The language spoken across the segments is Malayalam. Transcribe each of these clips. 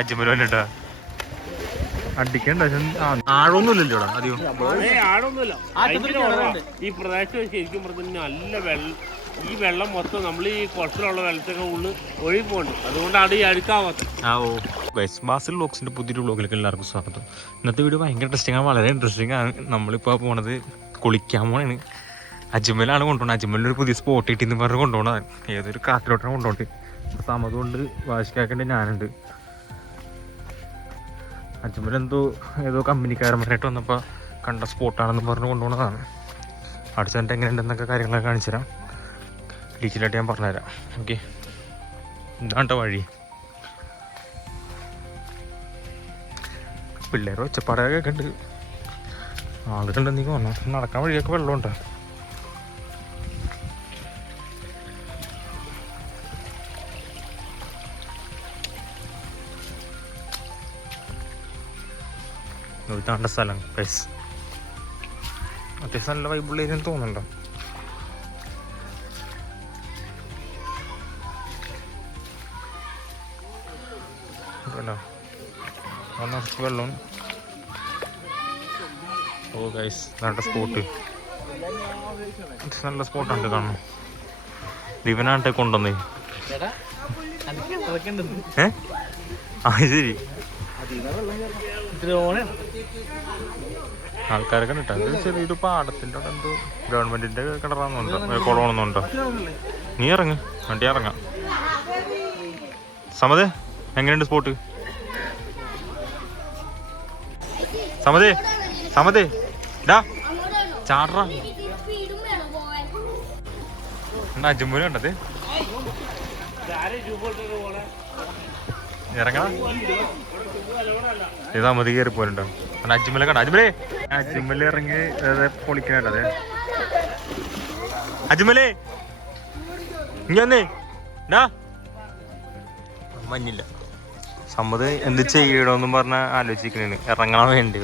അജ്മലോട്ടാ അടിക്കണ്ട ആഴൊന്നുമില്ലല്ലോ അധികം. ഈ പ്രദേശം ശരിക്കും പറഞ്ഞാൽ നല്ല വെള്ളം, ഈ വെള്ളം മൊത്തം നമ്മൾ ഈ കുറച്ചിലുള്ള വെള്ളത്തൊക്കെ ഉള്ളിൽ ഒഴുകി പോകുന്നുണ്ട്. അതുകൊണ്ടാണ് ഈ അഴുക്കാവാത്തത്. ബാസിൽ വ്ലോഗ്സിന്റെ പുതിയൊരു വ്ലോഗിലേക്ക് എല്ലാവർക്കും സ്വാഗതം. ഇന്നത്തെ വീഡിയോ ഭയങ്കര ഇൻട്രസ്റ്റിംഗ് ആണ്, വളരെ ഇൻട്രസ്റ്റിംഗ് ആണ്. നമ്മളിപ്പോൾ പോണത് കുളിക്കാൻ പോണാണ്. അജ്മലാണ് കൊണ്ടുപോകണം. അജ്മലിനൊരു പുതിയ സ്പോട്ട് കിട്ടിയെന്ന് പറഞ്ഞ് കൊണ്ടുപോകണം. ഏതൊരു കാട്ടിലോട്ടാണ് കൊണ്ടുപോകട്ടെ. സമതുകൊണ്ട് വാശിക്കാക്കേണ്ട ഞാനുണ്ട്. അജ്മൽ ഏതോ കമ്പനിക്കാരന്മാരായിട്ട് വന്നപ്പോൾ കണ്ട സ്പോട്ടാണെന്ന് പറഞ്ഞ് കൊണ്ടുപോകുന്നതാണ്. അവിടെ ചെന്നിട്ട് എങ്ങനെയുണ്ടെന്നൊക്കെ കാര്യങ്ങളൊക്കെ കാണിച്ചു തരാം. ഡീറ്റെയിലായിട്ട് ഞാൻ പറഞ്ഞുതരാം. ഓക്കെ, ഇതാണ്ട വഴി. പിള്ളേർ ഒച്ചപ്പാടൊക്കെ ഉണ്ട്. ആളുകളുണ്ടെന്നീ പറഞ്ഞു. നടക്കാൻ വഴിയൊക്കെ വെള്ളമുണ്ട്. ഇതാണ്ട സ്ഥലം ഗൈസ്. അത്യാവശ്യം നല്ല വൈബുള്ള ഏരിയ തോന്നുന്നുണ്ടോ? വെള്ളം. ഓ ഗൈസ്, നല്ല സ്പോട്ട്, നല്ല സ്പോട്ടാണ് കാണുന്നു. ദിവനാട്ടെ കൊണ്ടുവന്നേ. ശരി, ആൾക്കാരൊക്കെ കിട്ടാ. ചെറിയൊരു പാടത്തിൻ്റെ അവിടെ എന്തോ ഗവൺമെന്റിന്റെ കിണറാന്നുണ്ടോ കുളമാണെന്നുണ്ടോ. നീ ഇറങ്ങ്, വണ്ടി ഇറങ്ങാം. സമതേ, എങ്ങനെയുണ്ട് സ്പോട്ട്? സമതേ ഡാ ചാടറാ. അജുമ്പൂര് കണ്ടത് ഇറങ്ങണം. ഇത് സമതി കയറി പോലുണ്ടോ? അജ്മലെ കണ്ട. അജ്മല് ഇറങ്ങി പൊളിക്കണേ. അജ്മലേ ഇങ്ങനെ ഡാ. മഞ്ഞില്ല. സമ്മത് എന്ത് ചെയ്യണമെന്നും പറഞ്ഞ ആലോചിക്കണേന്. ഇറങ്ങണോ വേണ്ടി.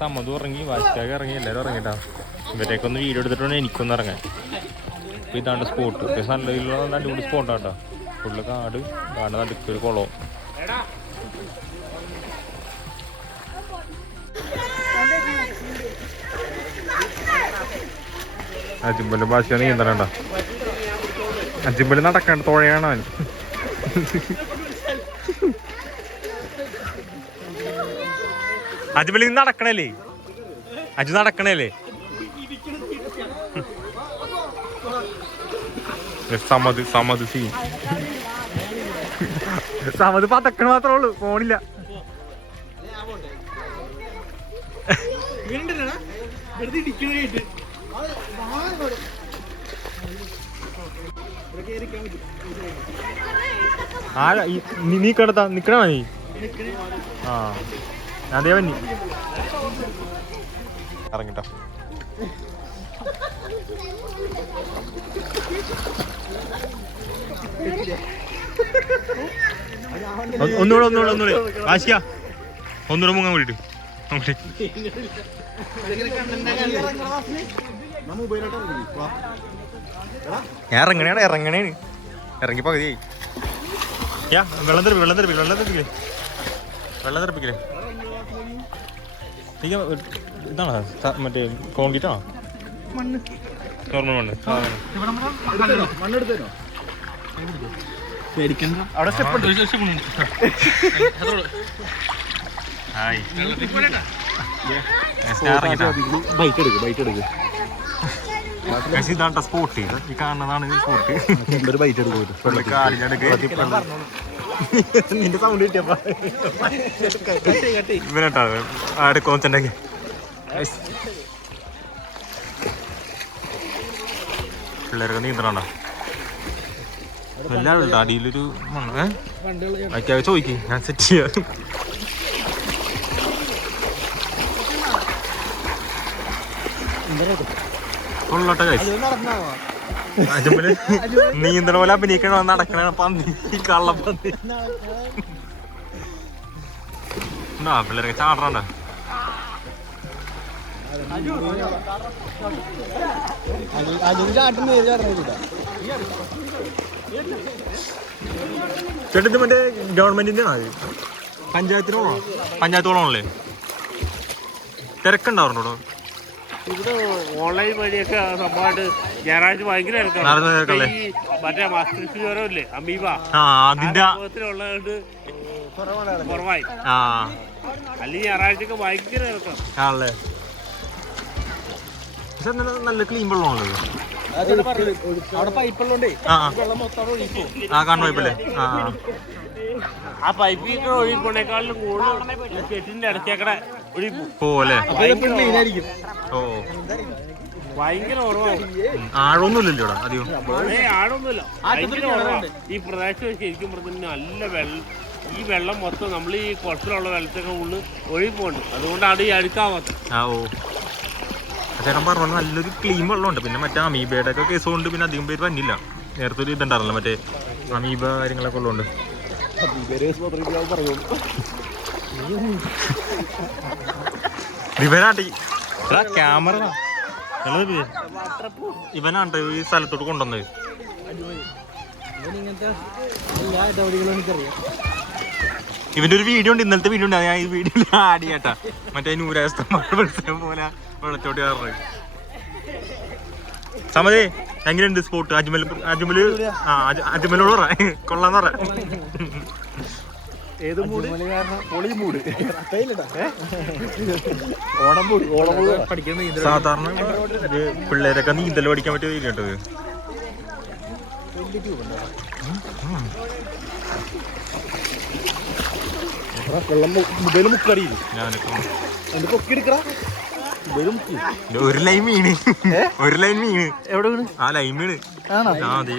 സമ്മതും ഇറങ്ങി, വാശിക്കാകെ ഇറങ്ങി, എല്ലാവരും ഇറങ്ങിട്ടാ. ഇവരേക്ക് ഒന്ന് വീഡിയോ എടുത്തിട്ടാണ് എനിക്കൊന്ന് ഇറങ്ങാൻ. അപ്പോൾ ഇതാണ്ട് സ്പോട്ട്. നല്ല അടിപൊളി സ്പോട്ടാട്ടോ. ഫുള്ള് കാട്, കാട് നടുക്കൊരു കുളവും. അജിമ്പല് ഭാഷ നീന്തണണ്ട. അജിമ്പല് നടക്കണ്ട തുഴയാണ് അവൻ. അജ്മൽ നടക്കണല്ലേ? അജു നടക്കണല്ലേ? സമത് പതക്കണ മാത്രമേ ഉള്ളൂ, ഫോണില്ല. നീ കിടത്താ നിക്കണ നീ. ആ അതേ വന്നി ഇറങ്ങിട്ടോ. ഒന്നുകൂടെ ആശിക്ക, ഒന്നുകൂടെ മുങ്ങാൻ വേണ്ടിട്ട്. ഇറങ്ങണേണ് ഇറങ്ങി പകുതിയായി. വെള്ളം തെറിപ്പിക്കലേ. ഇതാണോ മറ്റേ കോൺക്രീറ്റാണോ? മണ്ണ് ഇതാണ്ട സ്പോട്ട്. ഈ കാണുന്നതാണ് സ്പോട്ട്. നിന്റെ സൗണ്ട് കിട്ടിയപ്പോ ഇവനട്ടാ ആടെ കോച്ചുണ്ടാക്കി. പിള്ളേരൊക്കെ നീന്തണോ? എല്ലാവരും ഉണ്ട്. അടിയിലൊരു മണ്ണ് അയക്കാ ചോദിക്കും, ഞാൻ സെറ്റ് ചെയ്യാം. കൊള്ളട്ടെ അജുമ്പല് നീന്തണ പോലെ അഭിനയിക്കണ നടക്കണ പന്നി, കള്ളപ്പന്നി. പിള്ളേരൊക്കെ ചാടണ്ട. ചാട്ടും ചേട്ടൻ മറ്റേ ഗവൺമെന്റിന്റെ ആണോ പഞ്ചായത്തിനോളോ പഞ്ചായത്തോളാണല്ലേ തിരക്കുണ്ടാവുന്നുണ്ടോ ഇവിടെ ഓൺലൈൻ വഴിയൊക്കെ സംഭവമായിട്ട് ഞായറാഴ്ച ഭയങ്കര തിരക്കല്ലേ മറ്റേ മസ്തിഷ്ക ജ്വരമില്ലേ അമീബ അതിന്റെ ഉള്ളതുകൊണ്ട് കുറവായി അല്ലെങ്കിൽ ഞായറാഴ്ചക്ക് ഭയങ്കര തിരക്കാണ് ആണല്ലേ പക്ഷെ നല്ല ക്ലീൻ വെള്ളമാണല്ലോ കാണുന്ന പൈപ്പല്ലേ ആ പൈപ്പിൽ ഒഴുകിപ്പോണേക്കാളും കൂടുതൽ കെട്ടിന്റെ ഇടയ്ക്കേക്കടെ ഒഴുകി പോലെ ഓ ഭയങ്കര കുറവാണ് ആഴൊന്നുമില്ലല്ലോ ഇവിടെ അധികം ആഴൊന്നുമില്ല ഭയങ്കര കുറവാണ് ഈ പ്രദേശം ശരിക്കും പറഞ്ഞാൽ നല്ല വെള്ളം ഈ വെള്ളം മൊത്തം നമ്മൾ ഈ കുളത്തിലുള്ള വെള്ളത്തൊക്കെ ഉള്ളിൽ ഒഴുകി പോകുന്നുണ്ട് അതുകൊണ്ടാണ് ഈ അഴുക്കാവാത്തത് ഓ ചേട്ടൻ പറഞ്ഞ നല്ലൊരു ക്ലീൻ വെള്ളമുണ്ട് പിന്നെ മറ്റേ അമീബയുടെ ഒക്കെ കേസ് കൊണ്ട് പിന്നെ അധികം പേര് വന്നില്ല നേരത്തെ ഒരു ഇതുണ്ടായിരുന്നല്ലോ മറ്റേ അമീബ കാര്യങ്ങളൊക്കെ ഉള്ളതുകൊണ്ട് ഇവനാട്ടി ക്യാമറ ഇവനാണ്ട് ഈ സ്ഥലത്തോട്ട് കൊണ്ടുവന്നത് ഇവന്റെ ഒരു വീഡിയോ ഉണ്ട് ഇന്നലത്തെ വീഡിയോ ഉണ്ട് ഞാൻ ഈ വീഡിയോയിൽ ആഡ് ചെയ്യാട്ടാ മറ്റേ നൂരാസ്തം പോലെ വെള്ളത്തോട്ട് കയറുന്നത് സമതേ എങ്ങനെയുണ്ട് സ്പോട്ട് അജ്മലോട് പറ കൊള്ളാന്ന് പറ സാധാരണ പിള്ളേരൊക്കെ നീന്തൽ പഠിക്കാൻ പറ്റിയ കേട്ടത് ഒരു ലൈൻ മീന് എവിടെ ആ ലൈൻ മീന് അതെ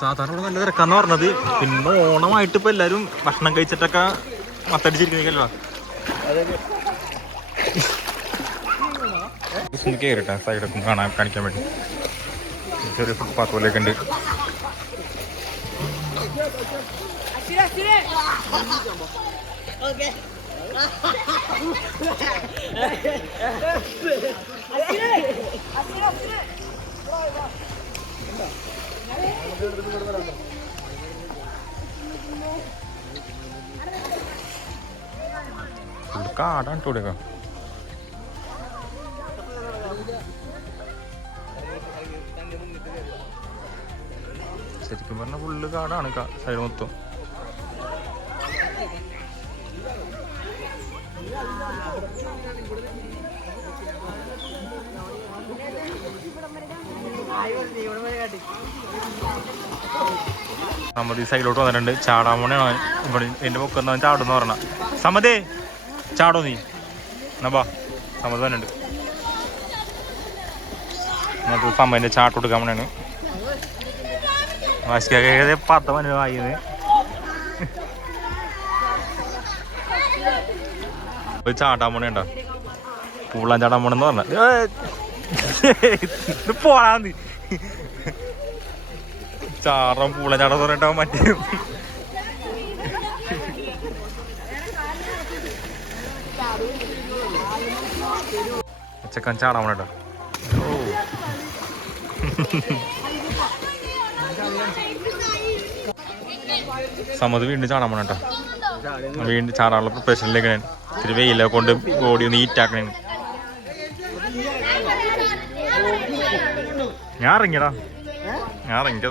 സാധാരണ നല്ല തിരക്കാന്ന് പറഞ്ഞത് പിന്നെ ഓണമായിട്ട് ഇപ്പൊ എല്ലാരും ഭക്ഷണം കഴിച്ചിട്ടൊക്കെ മത്തടിച്ചിരിക്കുന്നല്ലോ കേറിട്ടാ സൈഡൊക്കെ കാണാൻ കാണിക്കാൻ വേണ്ടി ചെറിയ ഫുട്പാത്ത് പോലെയൊക്കെ ഉണ്ട് കാടാണ് തുടക്ക ശരിക്കും പറഞ്ഞ ഫുള്ള് കാടാണ് സൈഡ് മൊത്തം സമ്മതി സൈഡിലോട്ട് വന്നിട്ടുണ്ട് ചാടാൻ പോണേണ് ഇവിടെ എൻ്റെ പൊക്കെന്ന് ചാടുന്ന് പറഞ്ഞ സമ്മതേ ചാടോ നീ എന്നാ ബാ സമ്മതി വന്നിട്ടുണ്ട് എന്നിട്ട് സമ്മതിൻ്റെ ചാട്ട് കൊടുക്കാൻ പോണേണ് വാശിക്കൊക്കെ 10 മണി വായിന്ന് ഒരു ചാട്ടാൻ പോണേണ്ട പൂളാൻ ചാടാൻ പോണെന്ന് പറഞ്ഞ പോളാന്ന് ചാടാൻ പൂളാൻ ചാടാൻ പറഞ്ഞിട്ടാ മറ്റേ ചെക്കൻ ചാടാൻ പോണേട്ടാ ഓ സമ്മത് വീണ്ടും ചാടാൻ പോണേട്ടാ വീണ്ടും ചാടാനുള്ള പ്രിപ്പറേഷനിലേക്കാണ് ഇത്തിരി വെയിലൊക്കെ കൊണ്ട് ബോഡി ഒന്ന് ഹീറ്റാക്കണേ ഞാൻ ഇറങ്ങിയടാ ഞാൻ ഇറങ്ങിയത്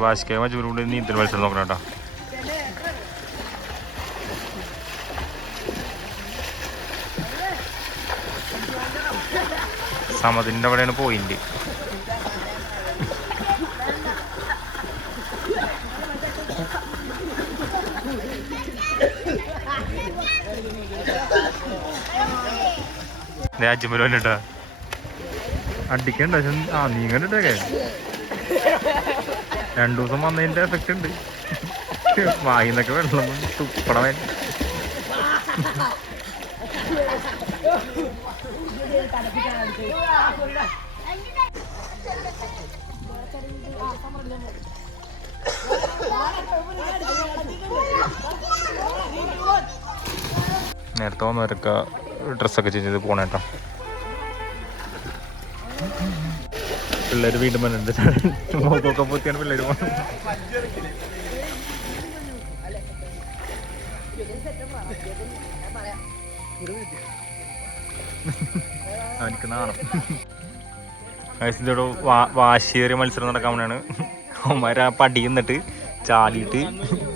വാശിക്ക മജൂരോട് നീന്തൽ മത്സരം നോക്കണം കേട്ടോ സമതിൻ്റെ അവിടെയാണ് പോയിന്റ് അജ്മൽ വന്നിട്ടാ അടിക്കണ്ട നീ കണ്ടിട്ടൊക്കെ 2 ദിവസം വന്നതിന്റെ എഫക്റ്റ് ഉണ്ട് വായിന്നൊക്കെ വെള്ളം തുപ്പടവൻ നേരത്തെ വന്നവരൊക്കെ ഡ്രസ്സൊക്കെ ചെയ്ത് പോണേട്ടോ. പിള്ളേർ വീണ്ടും വന്നിട്ടുണ്ട്. മോക്കൊക്കെ പൊത്തിയാണ് പിള്ളേർ പോകുന്നത്. അവനിക്ക് നാണം. വയസ്സിൻ്റെ വാശിയേറിയ മത്സരം നടക്കാൻ വേണ്ടിയാണ് അവന്മാർ ആ പടി എന്നിട്ട് ചാടിയിട്ട്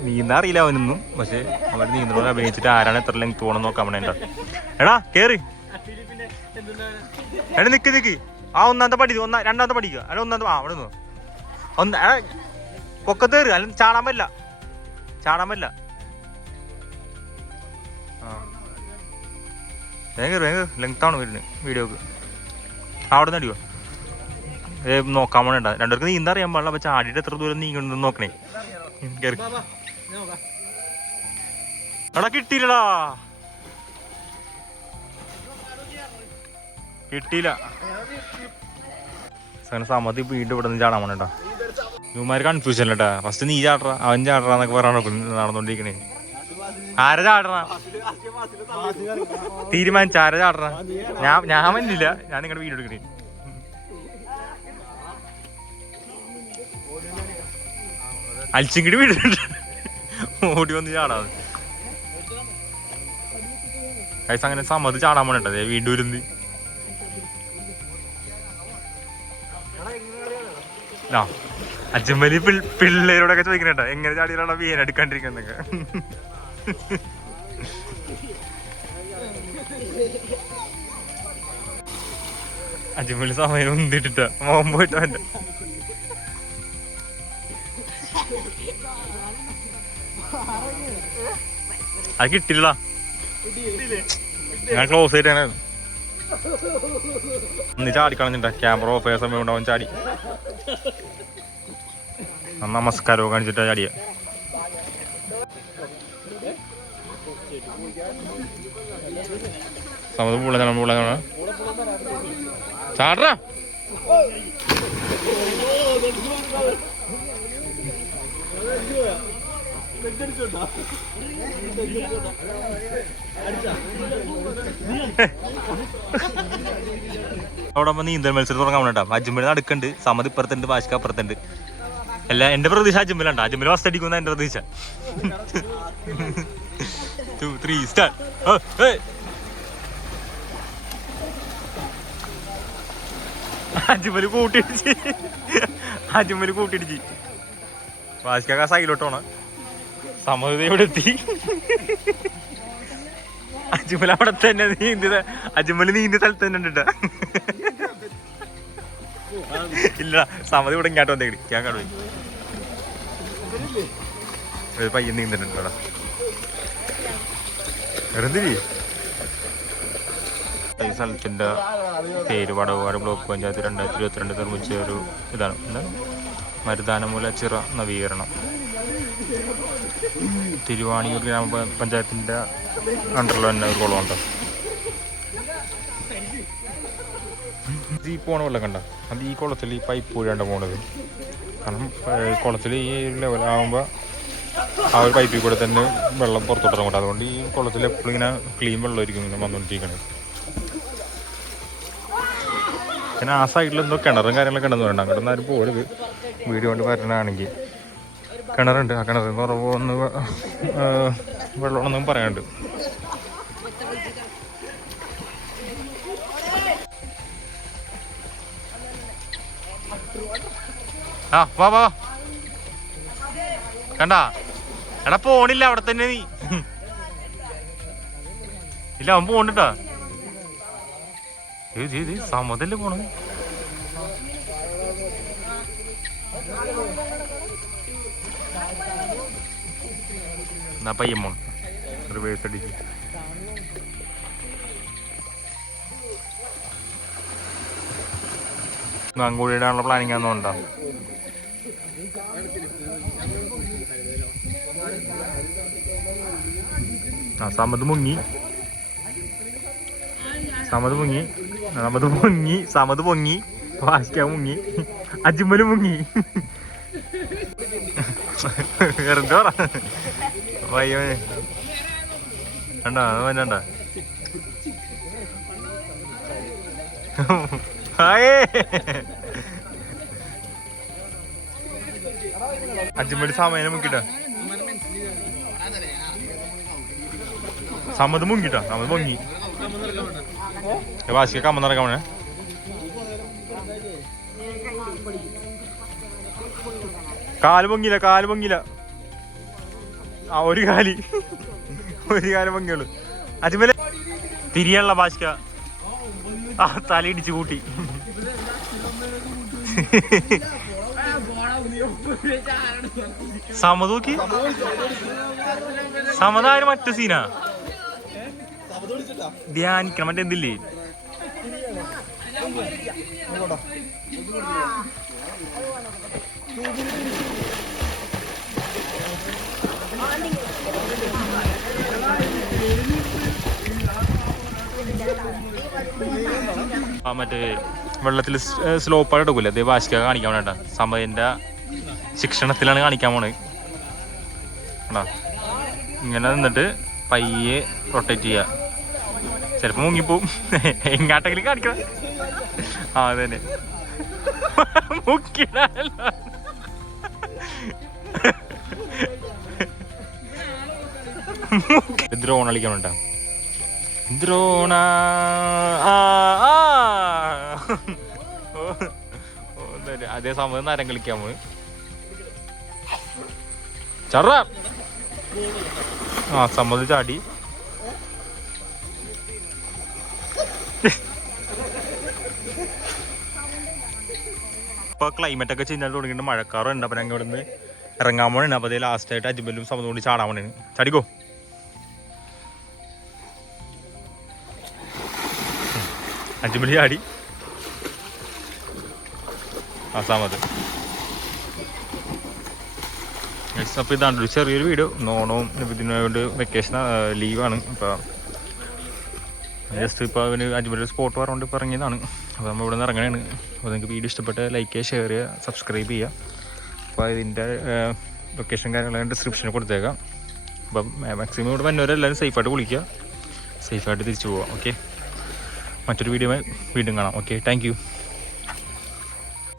നീന്താൻ അറിയില്ല അവനൊന്നും. പക്ഷെ അവർ നീന്തണോട് അഭിനയിച്ചിട്ട് ആരാണ് എത്ര ലെങ്ത് പോകണം നോക്കാൻ വേണ്ട. എടാ കേറി, എടാ നിക്ക് ആ ഒന്നാമത്തെ പടി രണ്ടാമത്തെ പഠിക്കുക അല്ല ഒന്നാമത്തെ അവിടെ നിന്ന് പൊക്കത്ത് കയറി അല്ല ചാടാൻ പറ്റില്ല ആ വേഗം ലെങ്ത്താണ് വരുന്നത് വീഡിയോക്ക്. അവിടെ നിന്ന് അടിയോ നോക്കാൻ വേണ്ട. രണ്ടുപേർക്ക് നീന്താൻ അറിയാൻ പാടില്ല. അപ്പൊ ചാടിയിട്ട് എത്ര ദൂരം നീങ്ങുന്നു നോക്കണേ. കേറി എടാ കിട്ടിയില്ലടാ, കിട്ടിയില്ല. അങ്ങനെ സമ്മതി വീണ്ടും ഇവിടെ നിന്ന് ചാടാൻ വേണ്ട. ഇവന്മാര് കൺഫ്യൂഷൻ കേട്ടാ. ഫസ്റ്റ് നീ ചാടറ അവൻ ചാടറാന്നൊക്കെ പറഞ്ഞ നടന്നോണ്ടിരിക്കണേ. ആര ചാടറ തീരുമാനിച്ച ആര ചാടറ? ഞാൻ വന്നില്ല, ഞാൻ നിങ്ങളുടെ വീഡിയോ എടുക്കണേ. അലിച്ചിങ്ങിട്ട് വീടുണ്ട് ഓടി വന്ന് ചാടാതെ. അങ്ങനെ സമ്മതി ചാടാൻ വേണ്ടേ വീണ്ടും ഇരുന്ന്. ആ അച്ഛമ്മലി പിള്ളേരോടൊക്കെ ചോദിക്കണേട്ടാ എങ്ങനെ ചാടിയിലാണ് വീന എടുക്കാണ്ടിരിക്കുന്നൊക്കെ. അച്ഛമ്മലി സമയം ഒന്നിട്ടിട്ടാ മോൻ പോയിട്ട് അവൻ്റെ അത് കിട്ടില്ല. ഞാൻ ക്ലോസ് ആയിട്ടാണ് ഒന്ന് ചാടിക്കളഞ്ഞിട്ട ക്യാമറ ഓഫ് ആയ സമയം ഉണ്ടാവും ചാടി. നമസ്കാരവും കാണിച്ചിട്ടാ ചാടിയ. സമത് പൂള ചാടറ അവിടെ നീന്തൽ മത്സരം തുടങ്ങാൻ വേണ്ടാ. അജ്മൽ അടുക്കുണ്ട്, സമത് ഇപ്പുറത്തുണ്ട്, വാശിക്ക് അപ്പുറത്തുണ്ട്. അല്ല എന്റെ പ്രതീക്ഷ അജ്മലുണ്ട്. അജ്മൽ ഫസ്റ്റ് അടിക്കുന്ന എന്റെ പ്രതീക്ഷ. 2, 3 സ്റ്റാർട്ട്. അജ്മൽ കൂട്ടിടിച്ച് വാശിക്കാക്ക സൈലോട്ടോണ്. സമത ഇവിടെ എത്തി. അജ്മൽ അവിടെ തന്നെ നീന്തിയ സ്ഥലത്ത് തന്നെ ഉണ്ട്. ഇല്ല സമത ഇവിടെ ഇങ്ങോട്ട് വന്നേക്കടി ഞാൻ കാണുപോയി. പയ്യൻ നീന്തിട്ടുണ്ട് അവിടെ. എടന്തിരി ഈ സ്ഥലത്തിന്റെ പേര് വടവുകാട് ബ്ലോക്ക് പഞ്ചായത്ത് 2022 നിർമ്മിച്ച ഒരു ഇതാണ് മരുതാനമൂല ചിറ നവീകരണം. തിരുവാണിയൂർ ഗ്രാമപഞ്ചായത്തിന്റെ അണ്ടറിൽ തന്നെ ഒരു കുളമുണ്ട്. ഈ പോണ വെള്ളം കണ്ട അത് ഈ കുളത്തിൽ ഈ പൈപ്പ് വഴിയാണ്ട് പോണത്. കാരണം കുളത്തിൽ ഈ ലെവലാകുമ്പോൾ ആ ഒരു പൈപ്പിൽ കൂടെ തന്നെ വെള്ളം പുറത്തോട്ട് ഇറങ്ങട്ടെ. അതുകൊണ്ട് ഈ കുളത്തിൽ എപ്പോഴും ഇങ്ങനെ ക്ലീൻ വെള്ളമായിരിക്കും ഇങ്ങനെ വന്നുകൊണ്ടിരിക്കണത്. പിന്നെ ആ സൈഡിൽ എന്തോ കിണറും കാര്യങ്ങളൊക്കെ ഉണ്ടെന്ന് പറയണ്ട. അങ്ങോട്ട് ആരും പോരുത്. വീഡിയോ കൊണ്ട് വരണാണെങ്കിൽ കിണറുണ്ട്. ആ കിണറിന് കുറവൊന്ന് വെള്ളമാണെന്നും പറയാനുണ്ട്. ആ വാ വാ കണ്ടാ എടാ പോണില്ല അവിടെ തന്നെ നീ. ഇല്ല അവൻ പോണിട്ടാ. സമതല്ലേ പോണ. എന്നാ പയ്യൻ പോണം റിവേഴ്സ് അടിച്ച്. ഗാംഗുളി ഇടാനുള്ള പ്ലാനിങ് ഒന്നും ഉണ്ടോ? സമത് മുങ്ങി സമത് പൊങ്ങി, സമത് പൊങ്ങി, വാശിക്കാൻ മുങ്ങി, അജ്മല് മുങ്ങി. വെറുതെ പറ വയ്യ കണ്ടാ വേണ്ട. അജ്മല് സമയം മുക്കിട്ടാ, സമത് മുങ്ങിട്ടാ, സമത് പൊങ്ങി. വാശിക്ക കമ്മന്നിറക്കാൻ വേണേ. കാല് പൊങ്ങില്ല, കാല് പൊങ്ങില്ല. ആ ഒരു കാല് പൊങ്ങിയുള്ളു. അജ്മല് തിരിയാനുള്ള ഭാഷിക്ക. ആ തലയിടിച്ച് കൂട്ടി. സമത് നോക്കി, സമതായാലും മറ്റേ സീനാ ധ്യാനിക്കണം. മറ്റേ എന്തില്ലേ ആ മറ്റേ വെള്ളത്തിൽ സ്ലോപ്പായിട്ട് എടുക്കൂല്ലേ, അതേ ഭാഷയ്ക്ക് കാണിക്കാൻ വേണ്ട. സമയന്റെ ശിക്ഷണത്തിലാണ് കാണിക്കാൻ പോണത്. ആണോ ഇങ്ങനെ നിന്നിട്ട് പയ്യെ റൊട്ടേറ്റ് ചെയ്യുക. ചിലപ്പോ മുങ്ങിപ്പോവും. എങ്ങാട്ടെങ്കിലും കാണിക്കണം. ആ അതന്നെ മുക്കിടല്ല. ദ്രോണ കളിക്കാൻ വേണ്ട. ദ്രോണ അതേ സമയം നരം കളിക്കാൻ പോണ്. ചറ ആ സമ്മതി ചാടി. ഇപ്പൊ ക്ലൈമറ്റ് ഒക്കെ ചെയ്യുന്നത് തുടങ്ങിയിട്ട് മഴക്കാറുണ്ട്. അപ്പൊ ഞങ്ങൾ ഇവിടെ നിന്ന് ഇറങ്ങാൻ പോണാണ്. അപ്പൊ അതേ ലാസ്റ്റ് ആയിട്ട് അജ്മലും സമതും കൊണ്ട് ചാടാൻ പോണാണ്. ചാടിക്കോ. അജ്മലി ചാടി. ആ സമത്. അപ്പൊ ഇതാണ് ഒരു ചെറിയൊരു വീഡിയോ. നോണവും ഇതിനോട് വെക്കേഷൻ ലീവാണ്. അപ്പൊ ജസ്റ്റ് ഇപ്പോൾ അവന് അജ്മലൊരു സ്പോട്ട് പറഞ്ഞുകൊണ്ട് ഇപ്പോൾ ഇറങ്ങിയതാണ്. അപ്പോൾ നമ്മൾ ഇവിടെ നിന്ന് ഇറങ്ങണതാണ്. അപ്പോൾ നിങ്ങൾക്ക് വീഡിയോ ഇഷ്ടപ്പെട്ട് ലൈക്ക് ചെയ്യുക, ഷെയർ ചെയ്യുക, സബ്സ്ക്രൈബ് ചെയ്യുക. അപ്പോൾ ഇതിൻ്റെ ലൊക്കേഷൻ കാര്യങ്ങളെല്ലാം ഡിസ്ക്രിപ്ഷനിൽ കൊടുത്തേക്കാം. അപ്പം മാക്സിമം ഇവിടെ വന്നവരെല്ലാവരും സേഫായിട്ട് കുളിക്കുക, സേഫായിട്ട് തിരിച്ചു പോവുക. ഓക്കെ, മറ്റൊരു വീഡിയോ വീണ്ടും കാണാം. Okay, thank you.